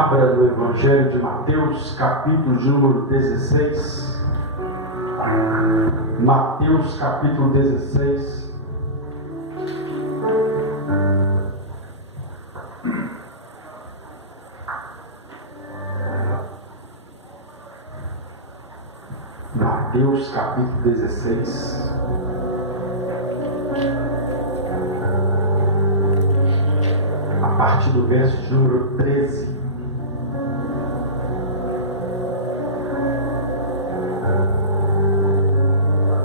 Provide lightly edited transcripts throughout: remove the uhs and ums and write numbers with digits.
Abra no Evangelho de Mateus, capítulo de número 16. Mateus, capítulo 16. Mateus, capítulo 16. A partir do verso de número 13.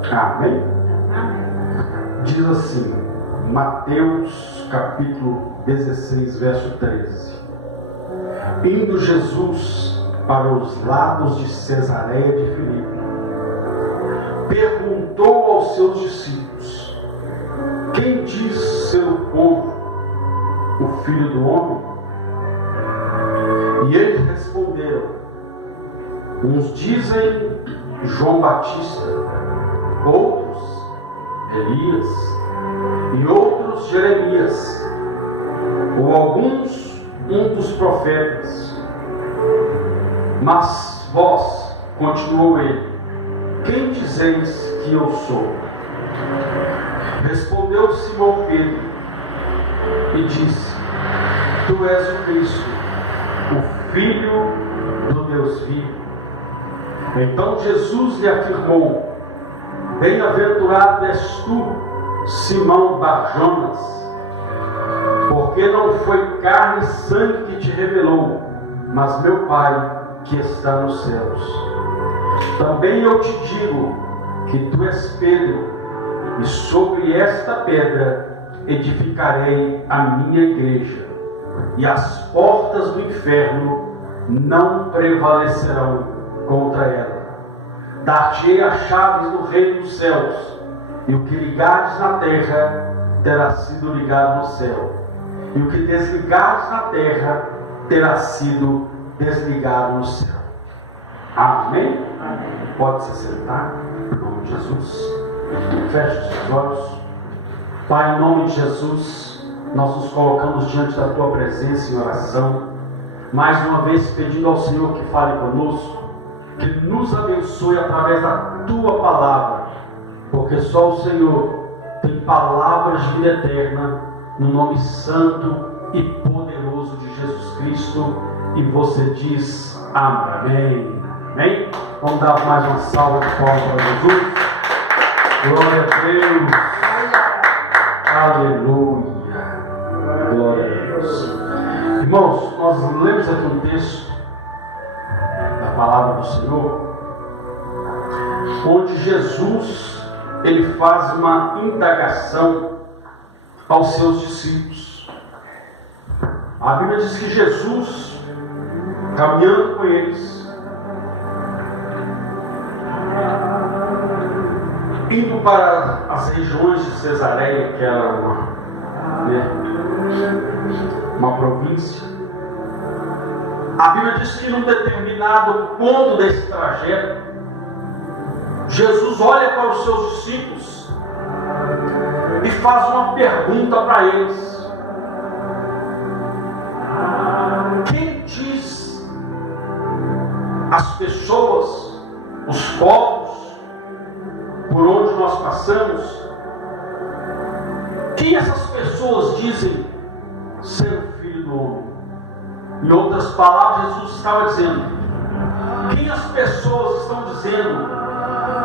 Amém? Diz assim, Mateus capítulo 16, verso 13. Indo Jesus para os lados de Cesareia de Filipe, perguntou aos seus discípulos: quem diz ser o povo o Filho do Homem? E eles responderam: uns dizem João Batista, outros Elias, e outros Jeremias, ou alguns um dos profetas. Mas vós, continuou ele, quem dizeis que eu sou? Respondeu Simão Pedro e disse: tu és o Cristo, o Filho do Deus vivo. Então Jesus lhe afirmou: bem-aventurado és tu, Simão Bar-Jonas, porque não foi carne e sangue que te revelou, mas meu Pai que está nos céus. Também eu te digo que tu és Pedro, e sobre esta pedra edificarei a minha igreja, e as portas do inferno não prevalecerão contra ela. Dar-te-ei as chaves do reino dos céus, e o que ligares na terra terá sido ligado no céu, e o que desligares na terra terá sido desligado no céu. Amém? Amém. Pode se sentar, em nome de Jesus. Feche os seus olhos. Pai, em nome de Jesus, nós nos colocamos diante da tua presença em oração, mais uma vez pedindo ao Senhor que fale conosco, que nos abençoe através da tua palavra, porque só o Senhor tem palavras de vida eterna, no nome santo e poderoso de Jesus Cristo. E você diz amém. Amém? Vamos dar mais uma salva de palmas para Jesus. Glória a Deus. Aleluia. Glória a Deus. Irmãos, nós lemos aqui um texto da palavra do Senhor, onde Jesus ele faz uma indagação aos seus discípulos. A Bíblia diz que Jesus, caminhando com eles, indo para as regiões de Cesareia, que era uma província, a Bíblia diz que num determinado ponto desse trajeto, Jesus olha para os seus discípulos e faz uma pergunta para eles: quem diz as pessoas, os povos por onde nós passamos, quem essas pessoas dizem ser o Filho do Homem? Em outras palavras, Jesus estava dizendo: quem as pessoas estão dizendo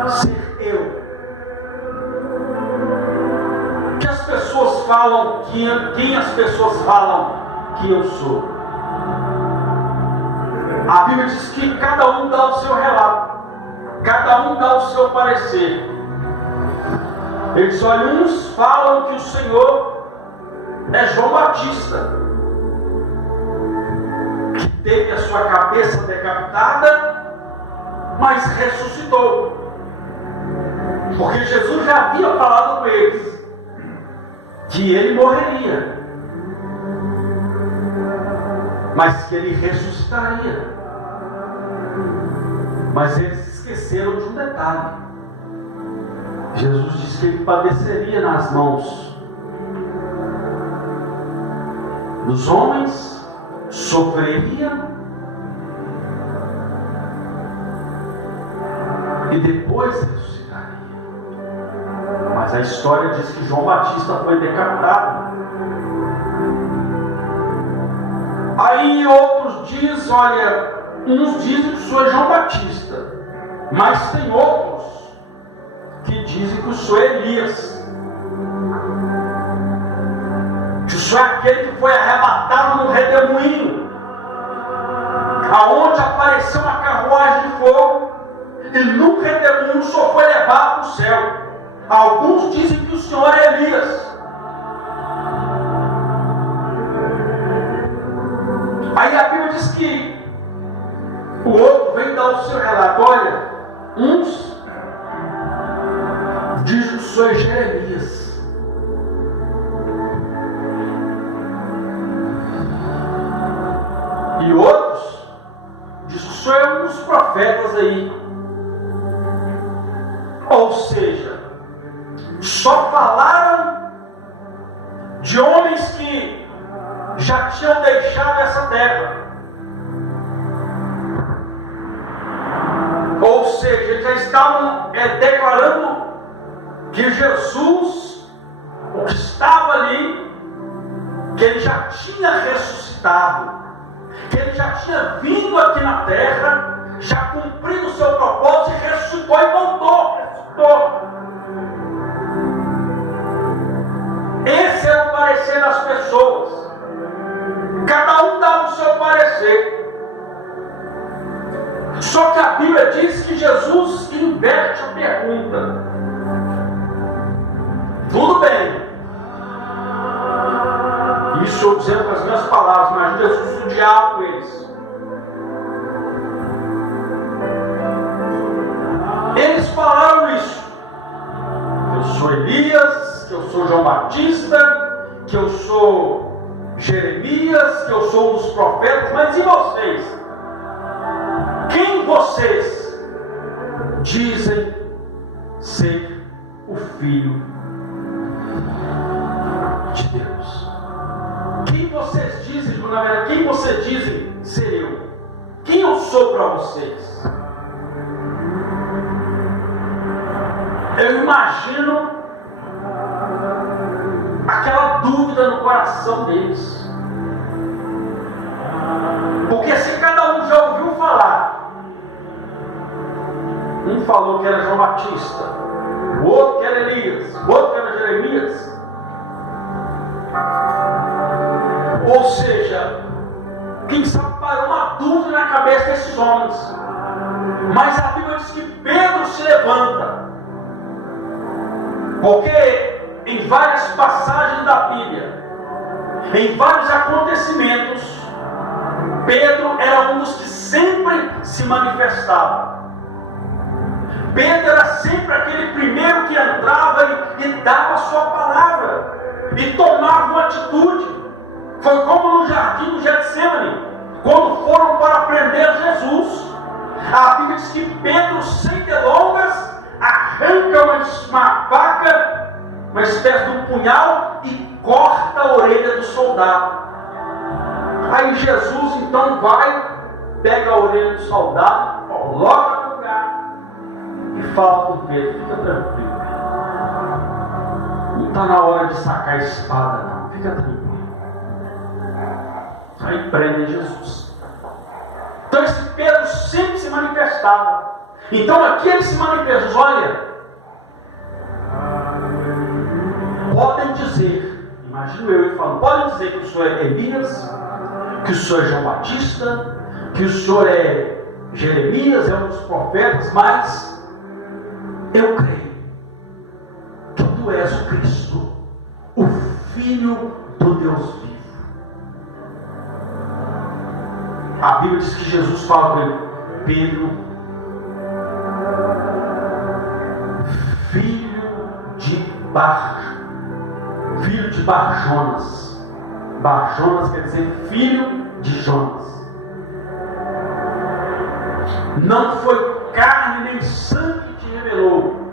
ser eu? Que as pessoas falam, quem as pessoas falam que eu sou? A Bíblia diz que cada um dá o seu relato, cada um dá o seu parecer. Ele diz: olha, uns falam que o Senhor é João Batista, que teve a sua cabeça decapitada, mas ressuscitou. Porque Jesus já havia falado com eles que ele morreria, mas que ele ressuscitaria. Mas eles esqueceram de um detalhe: Jesus disse que ele padeceria nas mãos dos homens, sofreria e depois ressuscitaria. Mas a história diz que João Batista foi decapitado. Aí outros dizem, olha, uns dizem que o senhor é João Batista, mas tem outros que dizem que o senhor é Elias, que o senhor é aquele que foi arrebatado no redemoinho, aonde apareceu uma carruagem de fogo, e no redemoinho o senhor foi levado para o céu. Alguns dizem que o senhor é Elias. Aí a Bíblia diz que o outro vem dar o seu relato. Olha, uns dizem que o senhor é Jeremias, e outros dizem que o senhor é um dos profetas aí. Ou seja, só falaram de homens que já tinham deixado essa terra. Ou seja, eles já estavam declarando que Jesus, o que estava ali, que ele já tinha ressuscitado, que ele já tinha vindo aqui na terra, já cumprido o seu propósito e ressuscitou e voltou. Esse é o parecer das pessoas. Cada um dá o seu parecer. Só que a Bíblia diz que Jesus inverte a pergunta. Tudo bem. Isso eu dizendo com as minhas palavras, mas Jesus estudiava com eles. Eles falaram isso. Que eu sou Elias, que eu sou João Batista, que eu sou Jeremias, que eu sou um dos profetas, mas e vocês? Quem vocês dizem ser o Filho de Deus? Quem vocês dizem, quem vocês dizem ser eu? Quem eu sou para vocês? Eu imagino aquela dúvida no coração deles. Porque se cada um já ouviu falar, um falou que era João Batista, o outro que era Elias, o outro que era Jeremias. Ou seja, quem sabe parou uma dúvida na cabeça desses homens. Mas a Bíblia diz que Pedro se levanta. Porque em várias passagens da Bíblia, em vários acontecimentos, Pedro era um dos que sempre se manifestava. Pedro era sempre aquele primeiro que entrava e dava a sua palavra e tomava uma atitude. Foi como no jardim do Getsêmani, quando foram para prender Jesus. A Bíblia diz que Pedro, sem delongas, arranca uma faca, uma espécie de um punhal, e corta a orelha do soldado. Aí Jesus então vai, pega a orelha do soldado, coloca no lugar e fala com Pedro: fica tranquilo, não está na hora de sacar a espada não, fica tranquilo. Aí prende Jesus. Então esse Pedro sempre se manifestava. Então aqui ele se manifestou: olha, podem dizer, imagino eu falando, podem dizer que o senhor é Elias, que o senhor é João Batista, que o senhor é Jeremias, é um dos profetas, mas eu creio que tu és o Cristo, o Filho do Deus vivo. A Bíblia diz que Jesus fala com ele: Pedro, filho de Bar-Jonas. Bar-Jonas quer dizer filho de Jonas. Não foi carne nem sangue que te revelou,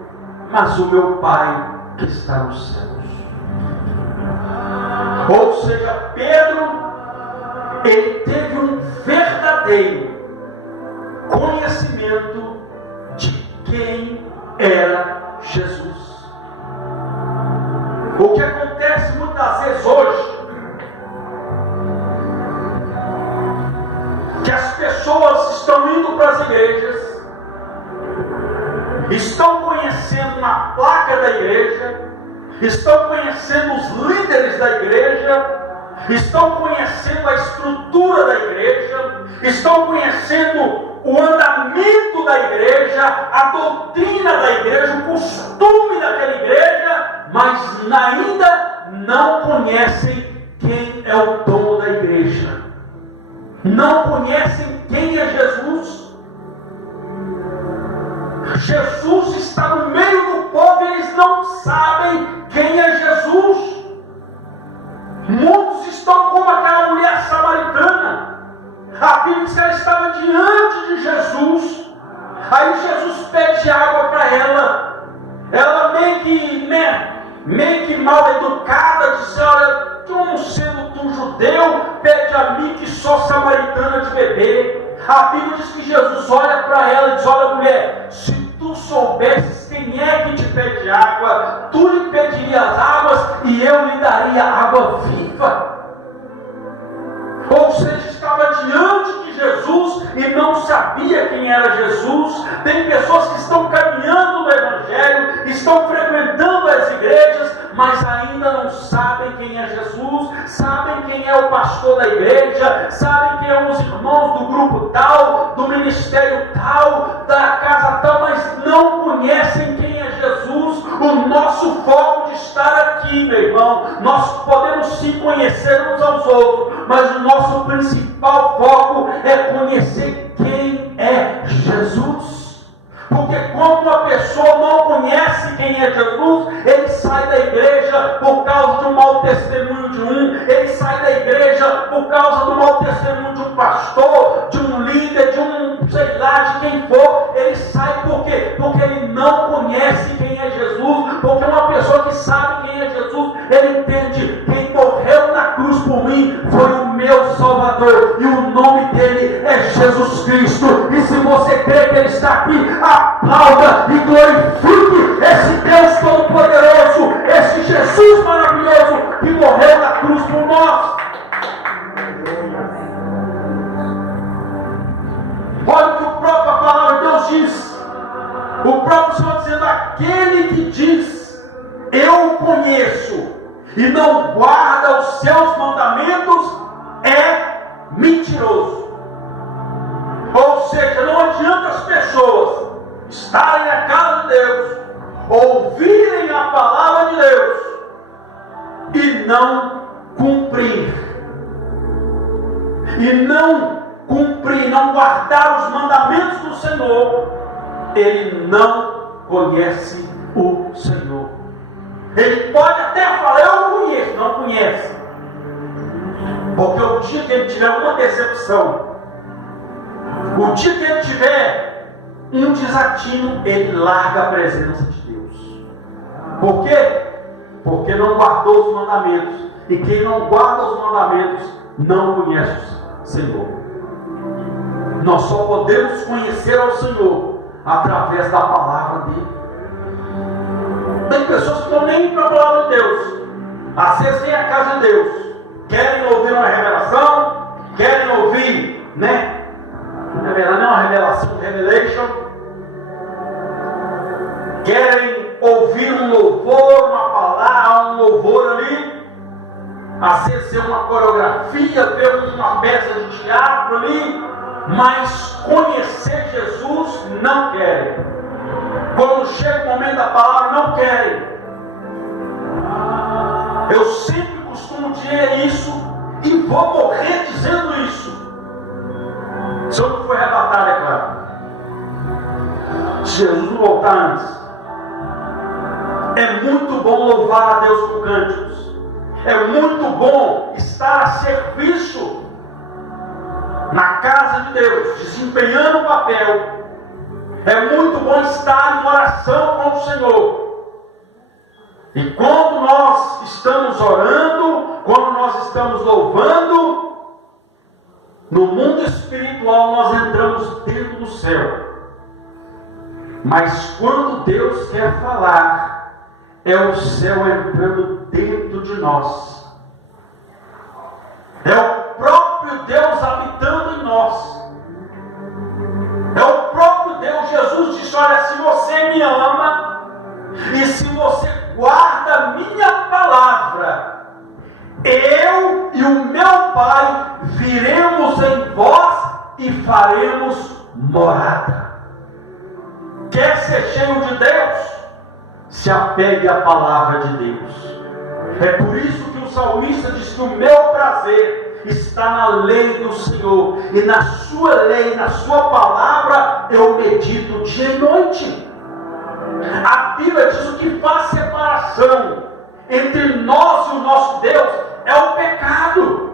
mas o meu Pai que está nos céus. Ou seja, Pedro, ele teve um verdadeiro conhecimento de quem era Jesus. O que acontece muitas vezes hoje, que as pessoas estão indo para as igrejas, estão conhecendo uma placa da igreja, estão conhecendo os líderes da igreja, estão conhecendo a estrutura da igreja, estão conhecendo o andamento da igreja, a doutrina da igreja, o costume daquela igreja, mas ainda não conhecem quem é o dono da igreja, não conhecem quem é Jesus. Jesus está no meio do povo e eles não sabem quem é Jesus. Muitos estão como aquela mulher samaritana. A Bíblia diz que ela estava diante de Jesus. Aí Jesus pede água para ela. Ela meio que mal educada, disse: olha, como sendo tu judeu, pede a mim que sou samaritana de beber. A Bíblia diz que Jesus olha para ela e diz: olha, mulher, se tu soubesses quem é que te pede água, tu lhe pedirias águas e eu lhe daria água viva. Ou seja, estava diante de Jesus e não sabia quem era Jesus. Tem pessoas que estão caminhando no Evangelho, estão frequentando as igrejas, mas ainda não sabem quem é Jesus, sabem quem é o pastor da igreja, sabem quem são os irmãos do grupo tal, do ministério tal, da casa tal, mas não conhecem quem é Jesus. O nosso foco de estar aqui, meu irmão, nós podemos sim conhecer uns aos outros, mas o nosso principal foco é conhecer quem é Jesus. Porque quando uma pessoa não conhece quem é Jesus, ele sai da igreja por causa de um mau testemunho de um, ele sai da igreja por causa do mau testemunho de um pastor, de um líder, de um, sei lá, de quem for. Ele sai por quê? Porque ele não conhece quem é Jesus. Porque uma pessoa que sabe quem é Jesus, ele entende: quem morreu na cruz por mim foi o meu Salvador, e o nome dele é Jesus Cristo. E se você crê que ele está aqui, aplauda e glorifique esse Deus Todo-Poderoso, esse Jesus maravilhoso que morreu na cruz por nós. Olha o que a própria palavra de Deus diz. O próprio Senhor dizendo: aquele que diz eu o conheço e não guarda os seus mandamentos é mentiroso. Ou seja, não adianta as pessoas estarem na casa de Deus, ouvirem a palavra de Deus e não cumprir. E não cumprir, não guardar os mandamentos do Senhor, ele não conhece o Senhor. Ele pode até falar: eu conheço, não conhece. Porque o dia que ele tiver uma decepção, o dia que ele tiver um desatino, ele larga a presença de Deus. Por quê? Porque não guardou os mandamentos. E quem não guarda os mandamentos não conhece o Senhor. Nós só podemos conhecer ao Senhor através da palavra dele. Tem pessoas que não nem indo para a palavra de Deus. Às vezes vem à casa de Deus, querem ouvir uma revelação, querem ouvir, na verdade não é uma revelação, revelation. Querem ouvir um louvor, uma palavra, um louvor ali. Às vezes é uma coreografia, ver uma peça de teatro ali, mas conhecer Jesus não querem. Quando chega o momento da palavra, não querem. Eu sempre costumo dizer isso e vou morrer dizendo isso. Se eu não for arrebatado, é claro. Se Jesus não voltar antes. É muito bom louvar a Deus com cânticos. É muito bom estar a serviço na casa de Deus, desempenhando um papel. É muito bom estar em oração com o Senhor. E quando nós estamos orando, quando nós estamos louvando, no mundo espiritual nós entramos dentro do céu. Mas quando Deus quer falar, é o céu entrando dentro de nós. É o próprio Deus habitando em nós. É o próprio Deus. Jesus disse: olha, se você me ama, e se você guarda a minha palavra, eu e o meu Pai viremos em vós e faremos morada. Quer ser cheio de Deus? Se apegue à palavra de Deus. É por isso que o salmista diz que o meu prazer está na lei do Senhor, e na sua lei, na sua palavra, eu medito dia e noite. A Bíblia diz: o que faz separação entre nós e o nosso Deus é o pecado.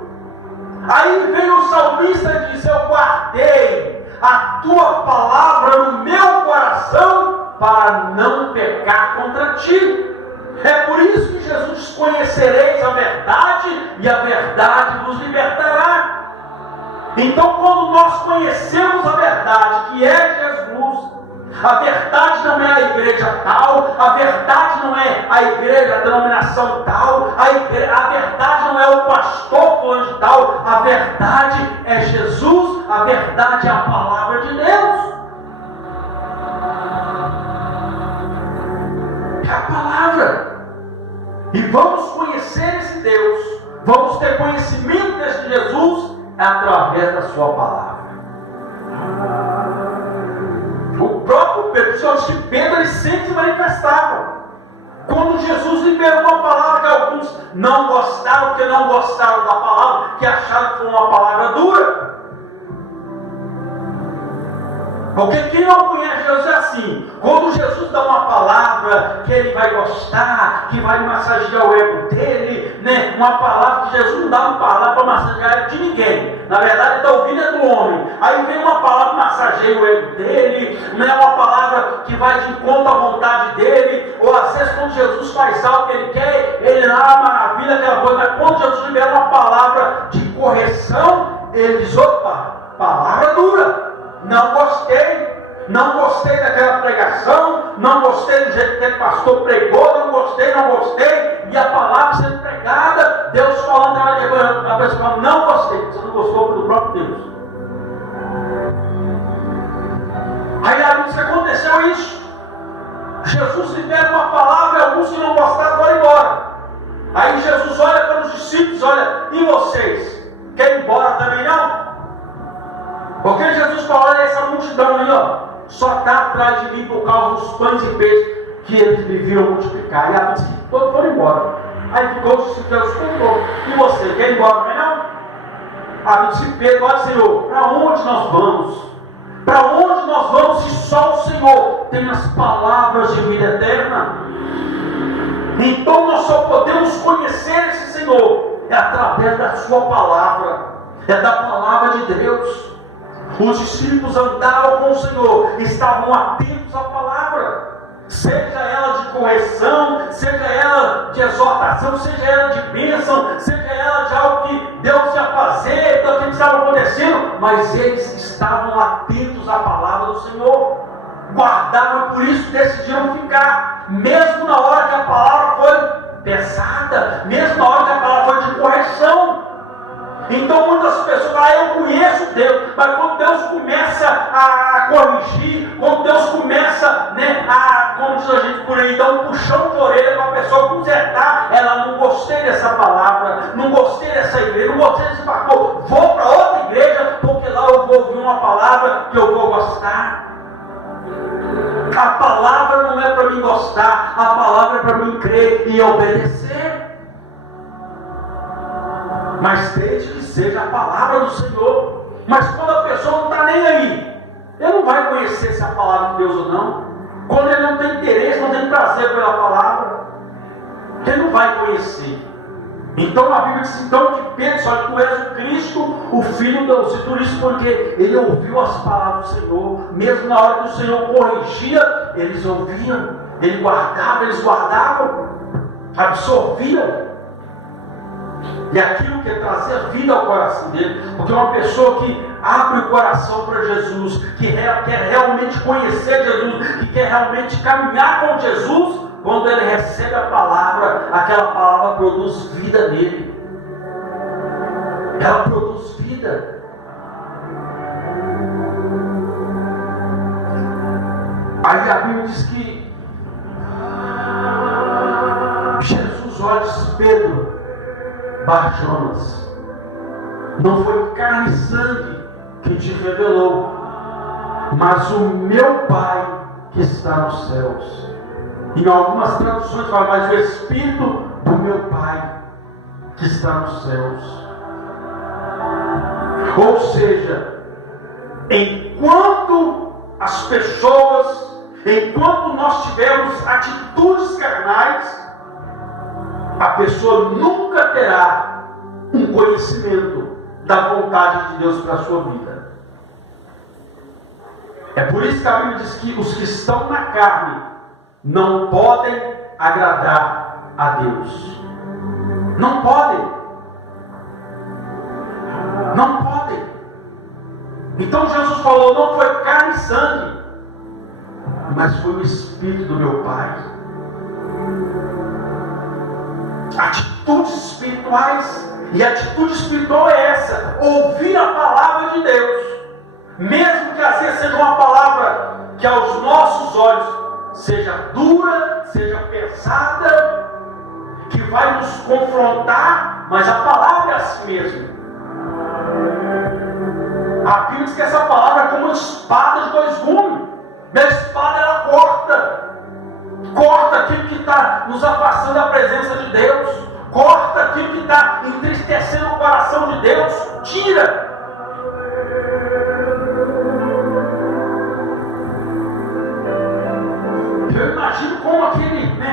Aí vem o salmista e diz: eu guardei a tua palavra no meu coração para não pecar contra ti. É por isso que Jesus diz: conhecereis a verdade e a verdade vos libertará. Então, quando nós conhecemos a verdade, que é Jesus, a verdade não é a igreja tal, a verdade não é a igreja, a denominação tal, a verdade não é o pastor fulano de tal, a verdade é Jesus, a verdade é a palavra de Deus. É a palavra. E vamos conhecer esse Deus, vamos ter conhecimento desse Jesus através da sua palavra. O próprio Pedro, só diz que Pedro, ele sempre se manifestava. Quando Jesus liberou uma palavra que alguns não gostaram, porque não gostaram da palavra, que acharam que foi uma palavra dura. Porque quem não conhece Jesus é assim: quando Jesus dá uma palavra que ele vai gostar, que vai massagear o ego dele, né? Uma palavra que Jesus não dá uma palavra para massagear o ego de ninguém. Na verdade, ele está ouvindo é do homem. Aí vem uma palavra que massageia o ego dele, né? Uma palavra que vai de encontro à vontade dele. Ou às vezes, quando Jesus faz algo que ele quer, ele maravilha, aquela coisa. Mas quando Jesus libera uma palavra de correção, ele diz: opa, palavra dura. Não gostei daquela pregação, não gostei do jeito que aquele pastor pregou, não gostei, e a palavra sendo pregada, Deus falando, a pessoa fala: não gostei. Você não gostou do próprio Deus. Aí a Bíblia diz que aconteceu isso. Jesus libera uma palavra e alguns que não gostaram foram embora. Aí Jesus olha para os discípulos: olha, e vocês? Querem ir embora também não? Porque Jesus falou: essa multidão aí, ó, só está atrás de mim por causa dos pães e peixes que eles me viram multiplicar. E a Bíblia diz que todos foram embora. Aí ficou os discípulos: Jesus contou: e você, quer ir embora também não? A Bíblia diz que Pedro: olha, Senhor, para onde nós vamos? Para onde nós vamos se só o Senhor tem as palavras de vida eterna? Então nós só podemos conhecer esse Senhor através da sua palavra, é da palavra de Deus. Os discípulos andavam com o Senhor, estavam atentos à palavra, seja ela de correção, seja ela de exortação, seja ela de bênção, seja ela de algo que Deus ia fazer, então que estava acontecendo, mas eles estavam atentos à palavra do Senhor, guardavam, por isso decidiram ficar, mesmo na hora que a palavra foi pesada, mesmo na hora que a palavra foi de correção. Então muitas pessoas falam: eu conheço Deus, mas quando Deus começa a corrigir, quando Deus começa, né, como diz a gente por aí, dar um puxão de orelha para a pessoa consertar, ela: não gostei dessa palavra, não gostei dessa igreja, não gostei desse pastor, vou para outra igreja, porque lá eu vou ouvir uma palavra que eu vou gostar. A palavra não é para mim gostar, a palavra é para mim crer e obedecer. Mas desde que seja a palavra do Senhor. Mas quando a pessoa não está nem aí, ele não vai conhecer se é a palavra de Deus ou não. Quando ele não tem interesse, não tem prazer pela palavra, ele não vai conhecer. Então a Bíblia diz então que Pedro: só que tu és o Cristo, o Filho de Deus. E por isso, porque ele ouviu as palavras do Senhor, mesmo na hora que o Senhor corrigia, eles ouviam, eles guardavam, absorviam. E aquilo que trazia vida ao coração dele, porque uma pessoa que abre o coração para Jesus, que quer realmente conhecer Jesus, que quer realmente caminhar com Jesus, quando ele recebe a palavra, aquela palavra produz vida nele. Ela produz vida. Aí a Bíblia diz que Jesus olha e diz: Pedro, Bar-Jonas, não foi carne e sangue que te revelou, mas o meu Pai que está nos céus. Em algumas traduções fala: mas o Espírito do meu Pai que está nos céus. Ou seja, enquanto as pessoas, enquanto nós tivermos atitudes carnais, a pessoa nunca terá um conhecimento da vontade de Deus para a sua vida. É por isso que a Bíblia diz que os que estão na carne não podem agradar a Deus. Não podem. Não podem. Então Jesus falou: não foi carne e sangue, mas foi o Espírito do meu Pai. Atitudes espirituais. E a atitude espiritual é essa: ouvir a palavra de Deus, mesmo que às vezes seja uma palavra que aos nossos olhos seja dura, seja pesada, que vai nos confrontar, mas a palavra é assim mesmo. A Bíblia diz que essa palavra é como uma espada de dois gumes. E a espada, ela corta aquilo que está nos afastando da presença de Deus, corta aquilo que está entristecendo o coração de Deus, tira. Eu imagino como aquele,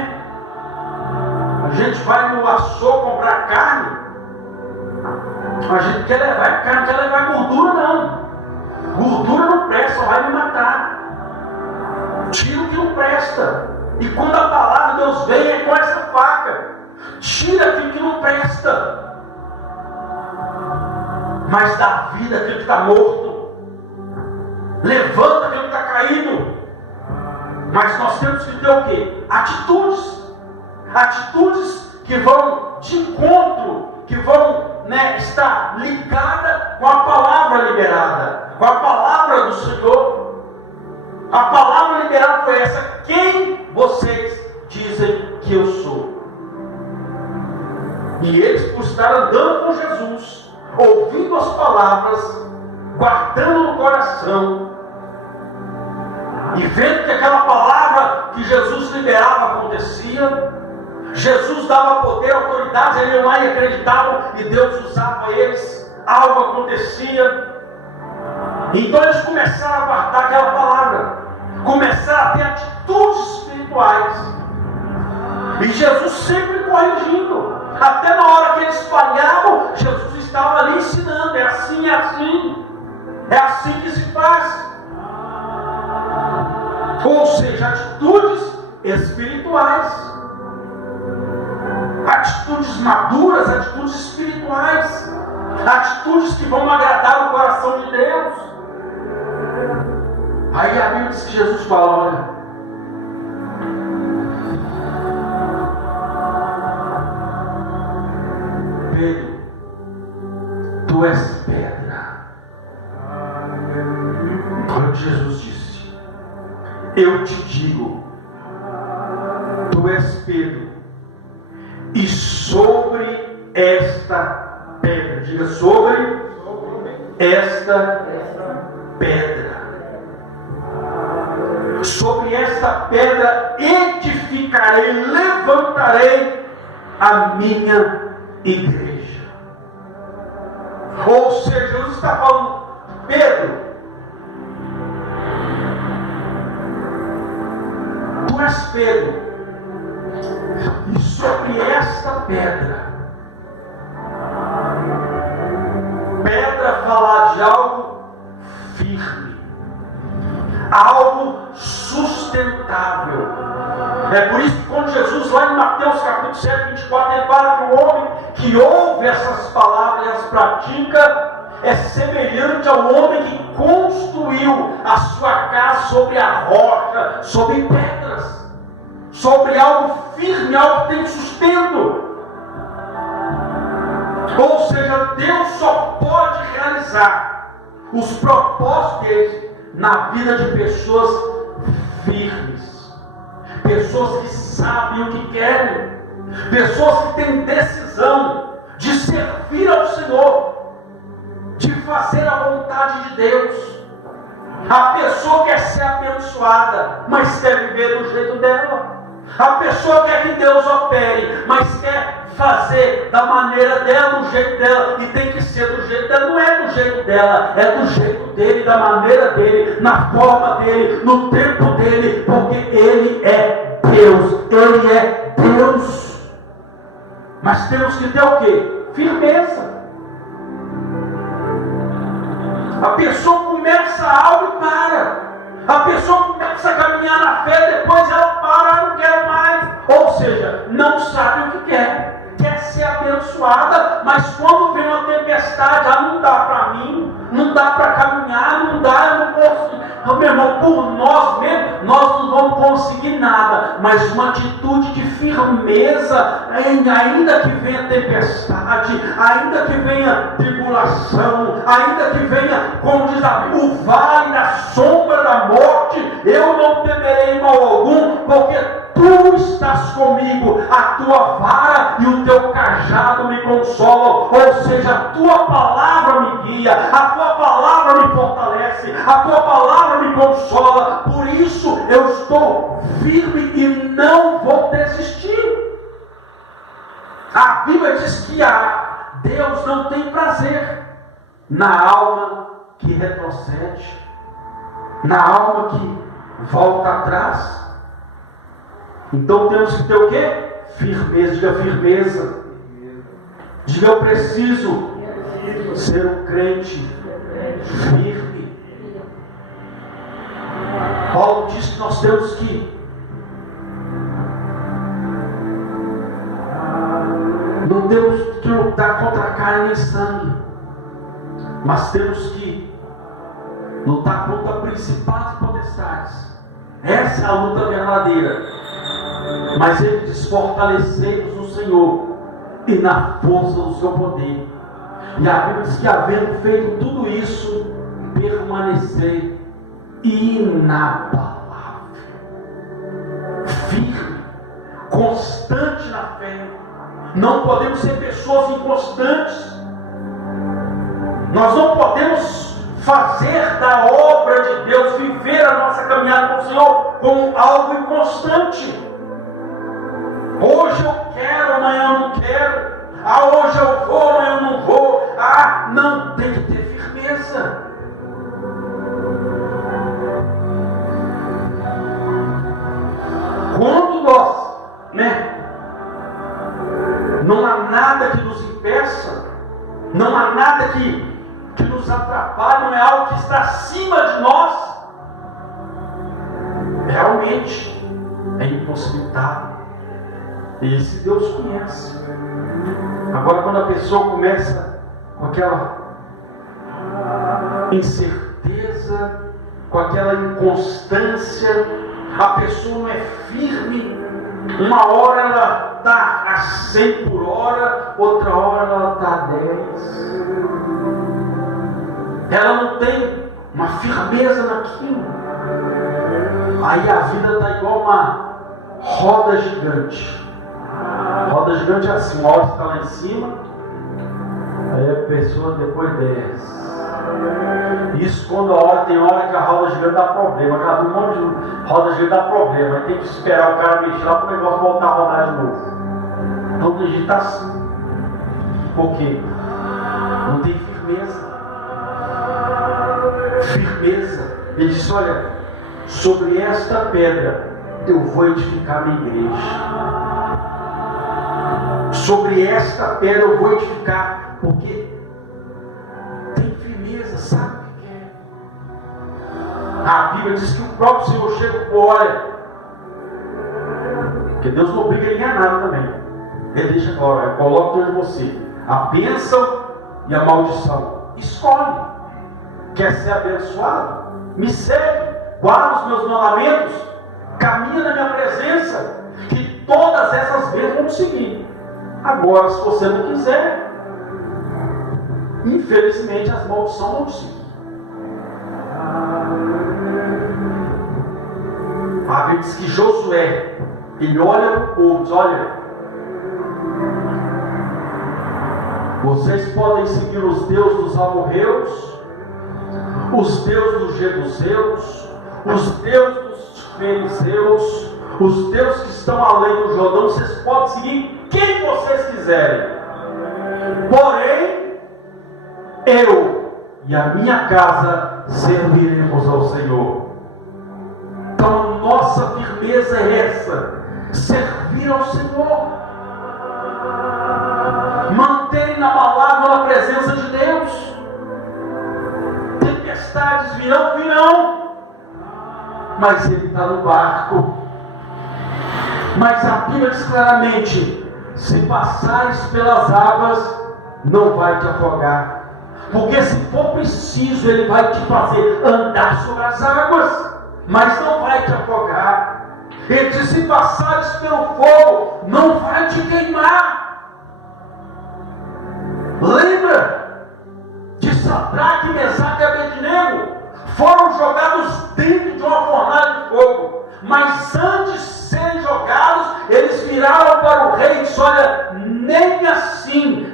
a gente vai no açougue comprar carne, a gente quer levar carne, não quer levar gordura não. Gordura não presta, só vai me matar. Tira o que não presta. E quando a palavra de Deus vem, é com essa faca. Tira aquilo que não presta, mas dá vida aquilo que está morto. Levanta aquilo que está caído. Mas nós temos que ter o quê? Atitudes. Atitudes que vão de encontro, que vão estar ligadas com a palavra liberada, com a palavra do Senhor. A palavra liberada foi essa: quem vocês dizem que eu sou? E eles, por estar andando com Jesus, ouvindo as palavras, guardando no coração, e vendo que aquela palavra que Jesus liberava acontecia, Jesus dava poder, autoridade, eles iam lá e acreditavam, e Deus usava eles, algo acontecia. Então eles começaram a guardar aquela palavra, começaram a ter atitudes espirituais, e Jesus sempre corrigindo. Até na hora que eles falhavam, Jesus estava ali ensinando: é assim, é assim, é assim que se faz. Ou seja, atitudes espirituais, atitudes maduras, atitudes espirituais, atitudes que vão agradar o coração de Deus. Aí a Bíblia diz que Jesus fala: olha, Pedro, tu és pedra. Olha o que Jesus disse: eu te digo, tu és Pedro, e sobre esta pedra, diga, sobre esta pedra, sobre esta pedra edificarei, levantarei a minha igreja. Ou seja, Jesus está falando: Pedro, tu és Pedro, e sobre esta pedra falar de algo firme, algo sustentável. É por isso que quando Jesus, lá em Mateus capítulo 7, 24, ele fala que o homem que ouve essas palavras e as pratica, é semelhante ao homem que construiu a sua casa sobre a rocha, sobre pedras, sobre algo firme, algo que tem sustento. Ou seja, Deus só pode realizar os propósitos dele na vida de pessoas firmes, pessoas que sabem o que querem, pessoas que têm decisão de servir ao Senhor, de fazer a vontade de Deus. A pessoa quer ser abençoada, mas quer viver do jeito dela. A pessoa quer que Deus opere, mas quer fazer da maneira dela, do jeito dela, e tem que ser do jeito dela. Não é do jeito dela, é do jeito dele, da maneira dele, na forma dele, no tempo dele, porque ele é Deus, ele é Deus. Mas temos que ter o quê? Firmeza. A pessoa começa algo e para. A pessoa começa a caminhar na fé, depois ela para, não quer mais. Ou seja, não sabe o que quer. Quer ser abençoada, mas quando vem uma tempestade, não dá para mim, não dá para caminhar, não dá, eu não consigo. Meu irmão, por nós mesmos, nós não vamos conseguir nada, mas uma atitude de firmeza, ainda que venha tempestade, ainda que venha tribulação, ainda que venha, como diz a Bíblia, o vale da sombra da morte, eu não temerei mal algum, porque tu estás comigo, a tua vara e o teu cajado me consolam. Ou seja, a tua palavra me guia, a tua palavra me fortalece, a tua palavra me consola. Por isso eu estou firme e não vou desistir. A Bíblia diz que Deus não tem prazer na alma que retrocede, na alma que volta atrás. Então temos que ter o quê? Firmeza. Diga firmeza. Diga, eu preciso ser um crente firme. Paulo diz que nós temos que não temos que lutar contra carne nem sangue, mas temos que lutar contra principados e potestades. Essa é a luta verdadeira. Mas ele diz: fortalecei-vos no Senhor e na força do seu poder. E a Bíblia diz que, havendo feito tudo isso, permanecer inabalável, firme, constante na fé. Não podemos ser pessoas inconstantes. Nós não podemos fazer da obra de Deus, viver a nossa caminhada com o Senhor como algo inconstante. Hoje eu quero, amanhã eu não quero. Hoje eu vou, amanhã eu não vou. Não, tem que ter firmeza. Quando nós, não há nada que nos impeça, não há nada que nos atrapalhe, não é algo que está acima de nós, realmente é impossibilitado. Esse Deus conhece. Agora, quando a pessoa começa com aquela incerteza, com aquela inconstância, a pessoa não é firme. Uma hora ela está a 100 por hora, outra hora ela está a 10. Ela não tem uma firmeza naquilo. Aí a vida está igual uma roda gigante. Roda gigante é assim: uma hora está lá em cima, aí a pessoa depois desce. Isso quando tem hora que a roda gigante dá problema. Cada um monte de roda gigante dá problema, aí tem que esperar o cara mexer lá para o negócio voltar a rodar de novo. Então tem gente que está assim. Por quê? Não tem firmeza. Firmeza. Ele disse: olha, sobre esta pedra eu vou edificar minha igreja. Sobre esta pedra eu vou edificar, porque tem firmeza, sabe o que é. A Bíblia diz que o próprio Senhor chega e olha, porque Deus não obriga ninguém a nada também. Ele deixa agora, coloca diante de você a bênção e a maldição. escolhe. Quer ser abençoado? Me segue, guarda os meus mandamentos, caminha na minha presença, que todas essas vezes vão te seguir. Agora, se você não quiser, infelizmente as maldições vão te seguir. A Bíblia diz que Josué, ele olha para o povo e diz: olha, vocês podem seguir os deuses dos amorreus, os deuses dos jebuseus, os deuses dos fariseus, os deuses que estão além do Jordão. Vocês podem seguir quem vocês quiserem, porém eu e a minha casa serviremos ao Senhor. Então nossa firmeza é essa: servir ao Senhor, manter inabalável a presença de Deus. Tempestades virão, mas Ele está no barco. Mas a Bíblia diz claramente: se passares pelas águas, não vai te afogar, porque se for preciso, Ele vai te fazer andar sobre as águas, mas não vai te afogar. Ele diz: se passares pelo fogo, não vai te queimar. Lembra de Sadraque, Mesaque e Abednego? Foram jogados dentro de uma fornalha de fogo, mas antes de serem jogados, eles viraram para o rei e disseram: olha, nem assim,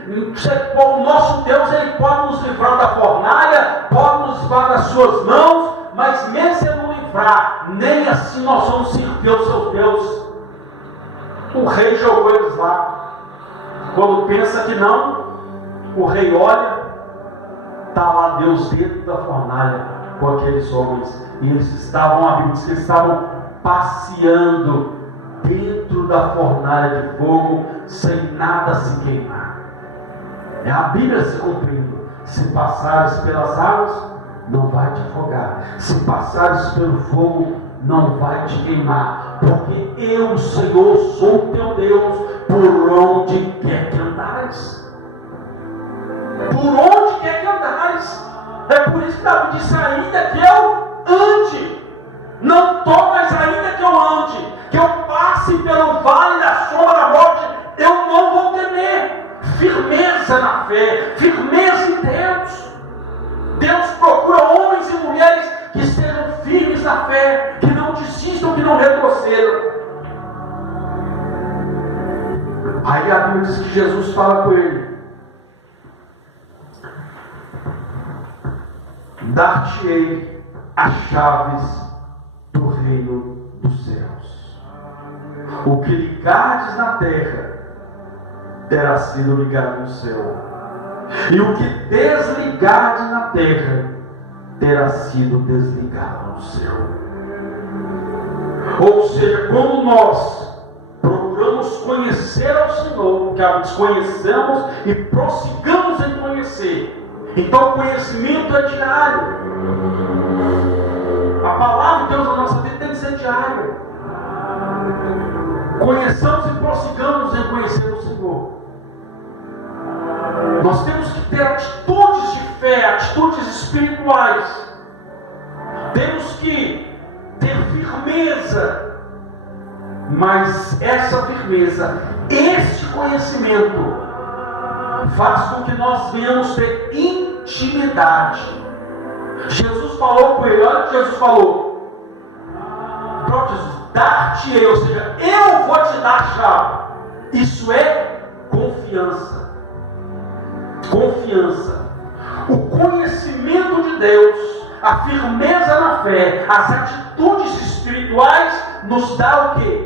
o nosso Deus, Ele pode nos livrar da fornalha, pode nos livrar das suas mãos, mas mesmo se Ele não livrar, nem assim nós vamos servir aos seus deuses. O rei jogou eles lá. Quando pensa que não, o rei olha, está lá Deus dentro da fornalha com aqueles homens, e eles estavam, a Bíblia diz que eles estavam passeando dentro da fornalha de fogo, sem nada se queimar. É a Bíblia se cumprindo: se passares pelas águas, não vai te afogar, se passares pelo fogo, não vai te queimar, porque eu, Senhor, sou teu Deus, por onde quer que andares. Por onde quer que andares. É por isso que Davi disse: ainda que eu ande, não estou, mas ainda que eu ande, que eu passe pelo vale da sombra da morte, eu não vou temer. Firmeza na fé, firmeza em Deus. Deus procura homens e mulheres que sejam firmes na fé, que não desistam, que não retrocedam. Aí a Bíblia diz que Jesus fala com ele: dar-te-ei as chaves do reino dos céus. O que ligares na terra terá sido ligado no céu, e o que desligares na terra terá sido desligado no céu. Ou seja, quando nós procuramos conhecer ao Senhor, que desconhecemos e prossigamos em conhecer, então o conhecimento é diário. A palavra de Deus na nossa vida tem que ser diária. Conheçamos e prossigamos em conhecer o Senhor. Nós temos que ter atitudes de fé, atitudes espirituais. Temos que ter firmeza. Mas essa firmeza, esse conhecimento, faz com que nós venhamos ter intimidade. Jesus falou com ele: olha o que Jesus falou. Pronto, Jesus, dar-te-ei, ou seja, eu vou te dar a chave. Isso é confiança. Confiança. O conhecimento de Deus, a firmeza na fé, as atitudes espirituais nos dá o quê?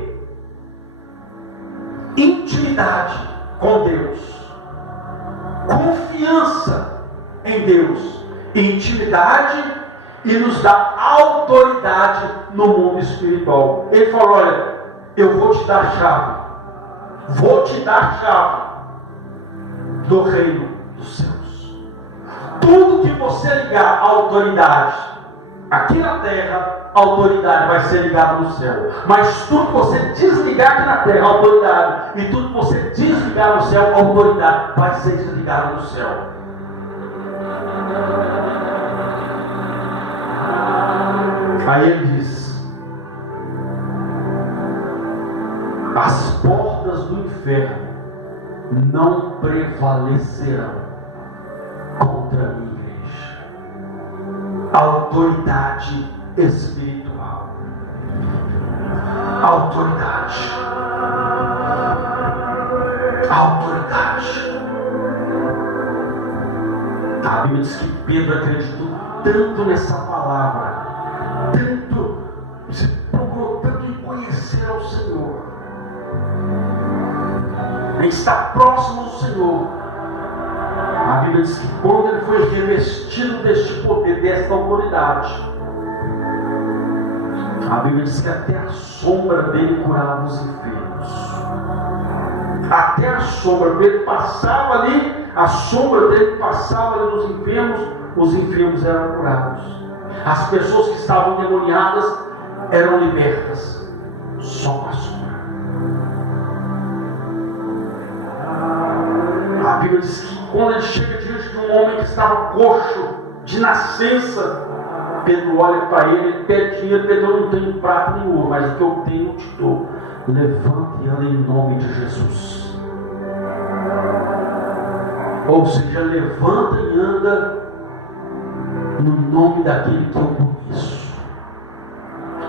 Intimidade com Deus, confiança em Deus, intimidade, e nos dá autoridade no mundo espiritual. Ele falou: olha, eu vou te dar a chave, vou te dar a chave do reino dos céus. Tudo que você ligar à autoridade aqui na terra, a autoridade vai ser ligada no céu. Mas tudo que você desligar aqui na terra, a autoridade, e tudo que você desligar no céu, a autoridade vai ser desligada no céu. Aí ele diz: as portas do inferno não prevalecerão contra a minha igreja. Autoridade espiritual. Autoridade. Autoridade. A Bíblia diz que Pedro acreditou tanto nessa palavra, tanto, se procurou tanto em conhecer ao Senhor, em estar próximo ao Senhor. A Bíblia diz que quando ele foi revestido deste poder, desta autoridade, a Bíblia diz que até a sombra dele curava os enfermos. Até a sombra, Pedro passava ali, a sombra dele passava ali nos enfermos, os enfermos eram curados. As pessoas que estavam endemoniadas eram libertas. Só com a sombra. A Bíblia diz que quando ele chega diante de um homem que estava coxo de nascença, Pedro olha para ele e pede dinheiro. Pedro: eu não tenho prata nem ouro, mas o que eu tenho eu te dou. Levante e anda em nome de Jesus. Ou seja, levanta e anda no nome daquele que eu conheço,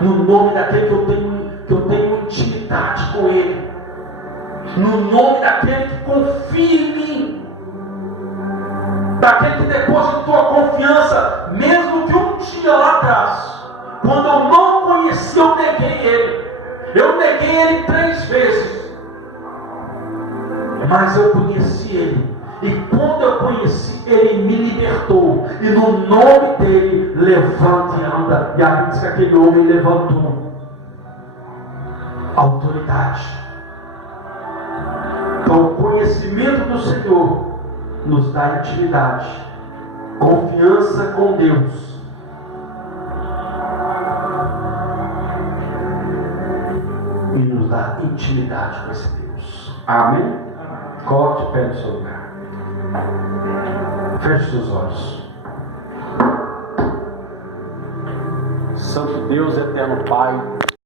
no nome daquele que eu tenho intimidade com ele, no nome daquele que confia em mim, daquele que depositou a confiança, mesmo que um dia lá atrás, quando eu não conheci, eu neguei ele. Eu neguei ele 3 vezes, mas eu conheci ele. E quando eu conheci, ele me libertou. E no nome dele, levanta e anda. E a Bíblia diz que aquele homem levantou. Autoridade. Então o conhecimento do Senhor nos dá intimidade, confiança com Deus. E nos dá intimidade com esse Deus. Amém? Coloque o pé no seu lugar. Feche seus olhos. Santo Deus, eterno Pai,